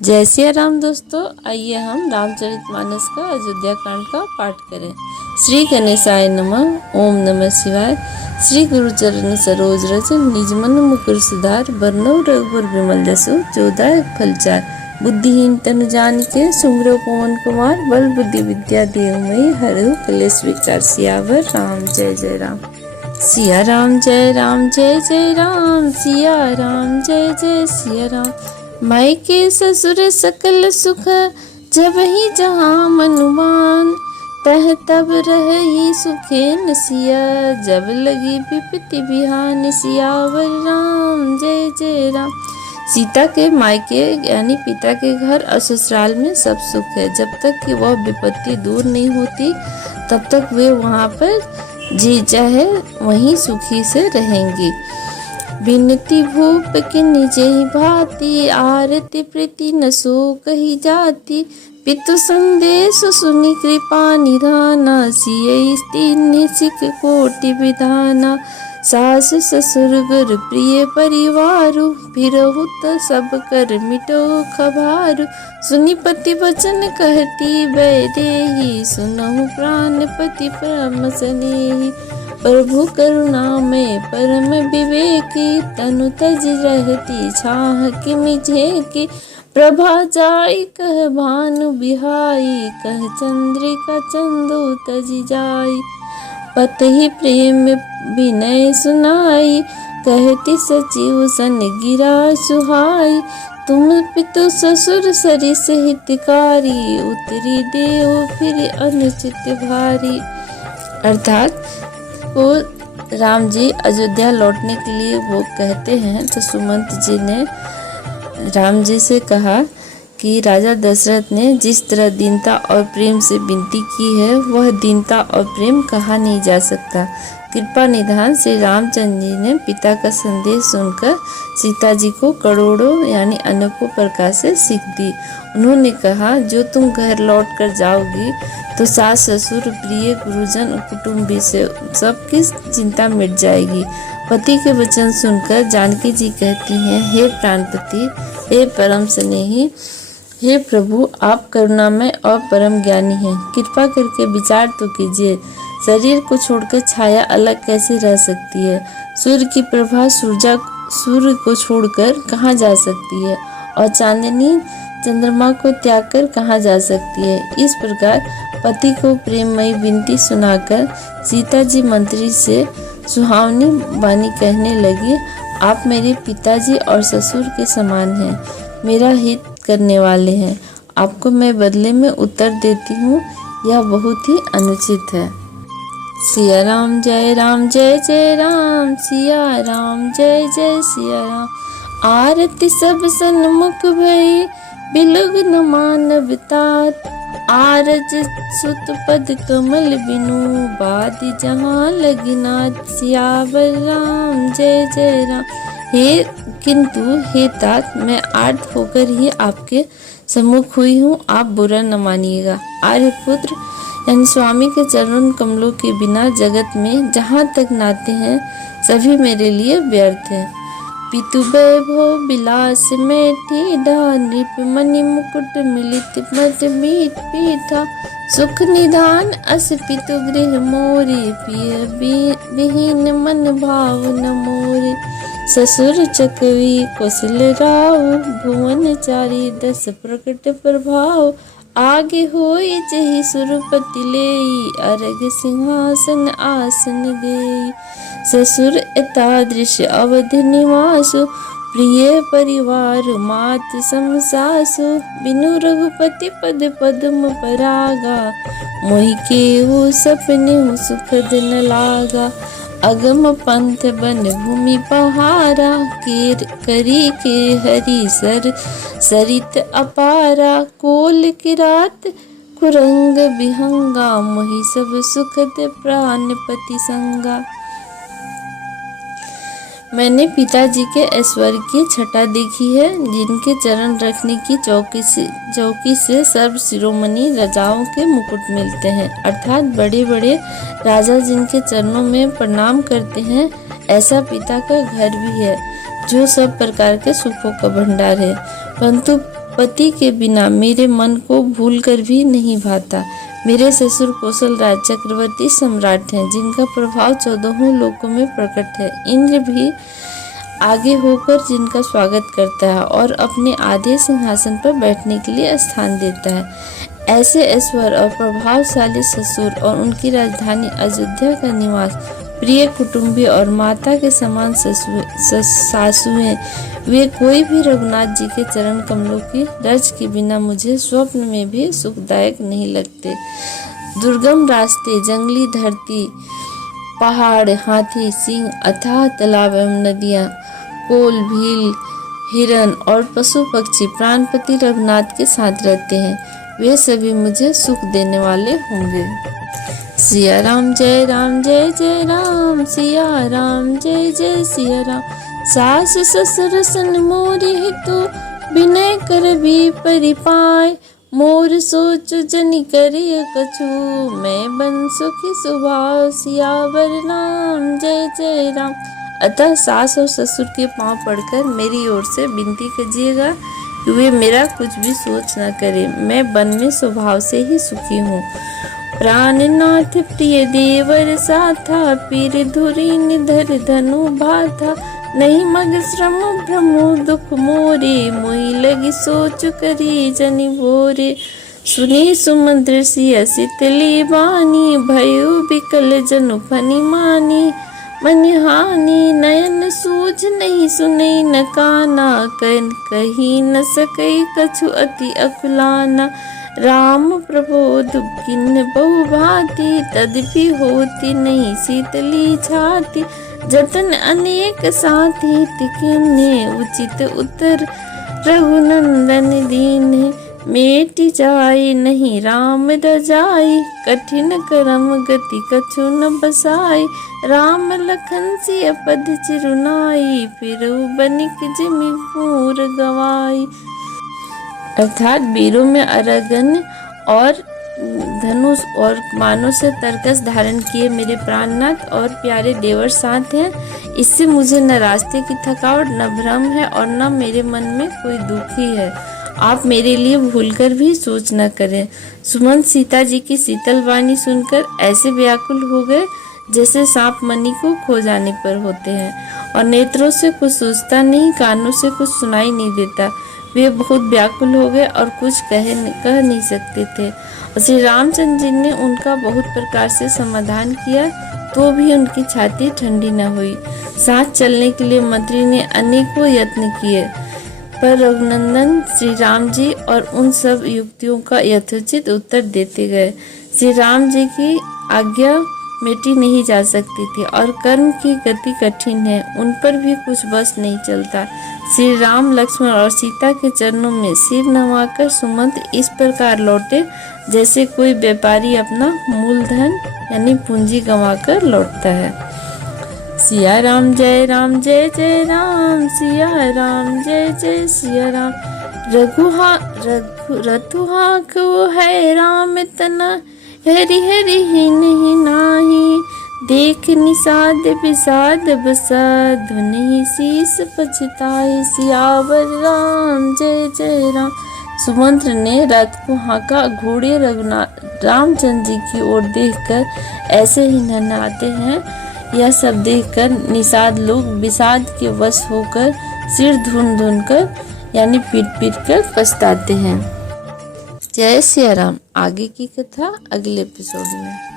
जय सिया राम दोस्तों, आइए हम रामचरितमानस का अयोध्या कांड का पाठ करें। श्री गणेशाय नमः। ओम नमः शिवाय। श्री गुरु चरण सरोज रज निज मन मुकुर सुधार बरनौ रघुबर विमल जसु जोदायक फलचार। बुद्धिहीन तनु जानिके सुमिरौ पवन कुमार बल बुद्धि विद्या देवमयी हरहु कलेश विचार। सियावर राम जय जय राम। सिया राम जय राम जय जय राम। सिया राम जय जय सिया राम। मायके ससुर सकल सुख जब ही जहाँ मनुमान तह तब रही सुखे नसिया जब लगी विपत्ति बिहान। सियावर राम जय जय राम। सीता के मायके यानी पिता के घर और ससुराल में सब सुख है। जब तक कि वह विपत्ति दूर नहीं होती तब तक वे वहाँ पर जी चाहे वहीं सुखी से रहेंगी। बिनती भूप के निजे ही भांति आरती प्रीति न सो कही जाती। पितु संदेश सुनि कृपा निधाना सिय तीन सिख कोटि विधाना। सास ससुर गुर प्रिय परिवारु फिरहुत सब कर मिटो खबारु। सुनि पति वचन कहती बैदेही सुनहु प्राणपति परम स्नेही। प्रभु करुणा में परम विवेकी तनु तज रहती छाह कि मिझे की। प्रभा जाई कह भानु बिहाई कह चंद्रिका चंदो तज जाई। पति प्रेम विनय सुनाई कहती सचिव सन गिरा सुहाई। तुम पितु ससुर सरिस हितकारी उतरी देव फिर अनुचित भारी। अर्थात वो राम जी अयोध्या लौटने के लिए वो कहते हैं तो सुमंत जी ने राम जी से कहा कि राजा दशरथ ने जिस तरह दीनता और प्रेम से विनती की है वह दीनता और प्रेम कहा नहीं जा सकता। कृपा निधान श्री रामचंद्र जी ने पिता का संदेश सुनकर सीता जी को करोड़ों यानी अनेकों प्रकार से सीख दी। उन्होंने कहा जो तुम घर लौट कर जाओगी तो सास ससुर प्रिय गुरुजन कुटुंबी से सबकी चिंता मिट जाएगी। पति के वचन सुनकर जानकी जी कहती हैं, हे प्राणपति, हे परम स्नेही, हे प्रभु, आप करुणामय और परम ज्ञानी हैं। कृपा करके विचार तो कीजिए, शरीर को छोड़कर छाया अलग कैसे रह सकती है। सूर्य की प्रभा सूर्य को छोड़कर कहाँ जा सकती है और चांदनी चंद्रमा को त्याग कर कहाँ जा सकती है। इस प्रकार पति को प्रेममयी विनती सुनाकर सीता जी मंत्री से सुहावनी वाणी कहने लगी, आप मेरे पिताजी और ससुर के समान हैं, मेरा हित करने वाले हैं। आपको मैं बदले में उत्तर देती हूँ, यह बहुत ही अनुचित है। सिया राम जय जय राम। सिया राम जय जय सिया राम। आरती सब सन्मुख भई बिलुग न मानव तात। आरज सुत पद कमल बिनु बादी जहाँ लगिनाथ। सियावर राम जय जय राम। हे तात, मैं आर्त होकर ही आपके सम्मुख हुई हूँ, आप बुरा न मानिएगा। आर्यपुत्र यानी स्वामी के चरण कमलों के बिना जगत में जहाँ तक नाते हैं सभी मेरे लिए व्यर्थ हैं। पितु वैभव विलास में ठीढा नृप मणि मुकुट मिलित मत मीठ पीठा। सुख निधान अस पितु गृह मोरे पिय विहीन मन भाव न मोरे। ससुर चकवी कौशल राव भुवन चारी दस प्रकट प्रभाव। आगे होई जहि सुरपति लेई अरग सिंहासन आसन देई। ससुर एतादृश अवधि निवासु प्रिय परिवार मात समसासु। बिनु रघुपति पद पद्म परागा मोहि केहु सपने सुखद न लागा। अगम पंथ बन भूमि पहारा करी के हरि सरित अपारा। कोल किरात कुरंग विहंगा मोहि सब सुखद प्राणपति संगा। मैंने पिताजी के ऐश्वर्य की छटा देखी है, जिनके चरण रखने की चौकी से सर्व शिरोमणि राजाओं के मुकुट मिलते हैं। अर्थात बड़े बड़े राजा जिनके चरणों में प्रणाम करते हैं, ऐसा पिता का घर भी है जो सब प्रकार के सुखों का भंडार है। परंतु पति के बिना मेरे मन को भूल कर भी नहीं भाता। मेरे ससुर कौशल राज चक्रवर्ती सम्राट हैं, जिनका प्रभाव 14 लोकों में प्रकट है। इंद्र भी आगे होकर जिनका स्वागत करता है और अपने आधे सिंहासन पर बैठने के लिए स्थान देता है। ऐसे ऐश्वर्य और प्रभावशाली ससुर और उनकी राजधानी अयोध्या का निवास, प्रिय कुटुंबी और माता के समान सासुएं, वे कोई भी रघुनाथ जी के चरण कमलों की रज के बिना मुझे स्वप्न में भी सुखदायक नहीं लगते। दुर्गम रास्ते, जंगली धरती, पहाड़, हाथी, सिंह, अथाह तालाब एवं नदियाँ, कोल, भील, हिरन और पशु पक्षी प्राणपति रघुनाथ के साथ रहते हैं। वे सभी मुझे सुख देने वाले होंगे। सिया राम जय राम सिया राम जय जय सिया राम। सास ससुर सन मोरे हितो, बिनय कर भी परिपाय। मोर सोच जनि करिय कछु, मैं बन सुखी स्वभाव। सियावर राम जय जय राम। अतः सास और ससुर के पांव पड़कर मेरी ओर से विनती कीजिएगा कि वे मेरा कुछ भी सोच न करे। मैं वन में स्वभाव से ही सुखी हूँ। प्राणनाथ प्रिय देवर साथा, पीर धुरी निधर धनु भाथा। नहीं मग श्रम भ्रमो दुख मोरे, मोहि लगी सोच करी जनि भोरे। सुनी सुमंद्र सिया शीतली बानी, भयो बिकल जनु फनि मानी। मन हानि नयन सूझ नहीं सुनई न काना, कन कही न सकई कछु अति अकुलाना। राम प्रबोध किन्न बहु भांति, तदपि होती नहीं शीतली छाती। जतन अनेक साथी तिकिन्हे, उचित उत्तर रघुनंदन दीन्हे। मेटि जाय नहीं राम रजाई, कठिन करम गति कछु न बसाई। राम लखन सिय पद चिरुनाई, फिरऊ बनिक जिमि पूर गवाई। अर्थात वीरों में अरगन और धनुष और मानों से तरकस धारण किए मेरे प्राणनाथ और प्यारे देवर साथ हैं। इससे मुझे न रास्ते की थकावट, न भ्रम है और न मेरे मन में कोई दुख ही है। आप मेरे लिए भूलकर भी सोच न करें। सुमंत सीता जी की शीतल वाणी सुनकर ऐसे व्याकुल हो गए जैसे सांप मणि को खो जाने पर होते हैं, और नेत्रों से कुछ सूझता नहीं, कानों से कुछ सुनाई नहीं देता। वे बहुत व्याकुल हो गए और कुछ कह नहीं सकते थे। और श्री रामचंद्र जी ने उनका बहुत प्रकार से समाधान किया, तो भी उनकी छाती ठंडी न हुई। साथ चलने के लिए मंत्री ने अनेकों यत्न किए, पर रघुनंदन श्री राम जी और उन सब युक्तियों का यथोचित उत्तर देते गए। श्री राम जी की आज्ञा मिटी नहीं जा सकती थी और कर्म की गति कठिन है, उन पर भी कुछ बस नहीं चलता। श्री राम, लक्ष्मण और सीता के चरणों में सिर नवाकर सुमंत इस प्रकार लौटे जैसे कोई व्यापारी अपना मूलधन यानी पूंजी गंवाकर लौटता है। सिया राम जय जय राम। सिया राम जय जय सिया राम। रघुहा को है राम तना, हरि हरि ही नहीं नाही। देख निषाद विषाद बसा, धुनि शीस पछताई। सियावर राम जय जय राम। सुमंत्र ने रथ को हाँका। घोड़े रघुनाथ रामचंद्र जी की ओर देखकर ऐसे ही नन्हाते हैं। यह सब देखकर निषाद लोग विषाद के वश होकर सिर धुन कर यानी पीट कर पछताते हैं। जय सिया राम। आगे की कथा अगले एपिसोड में।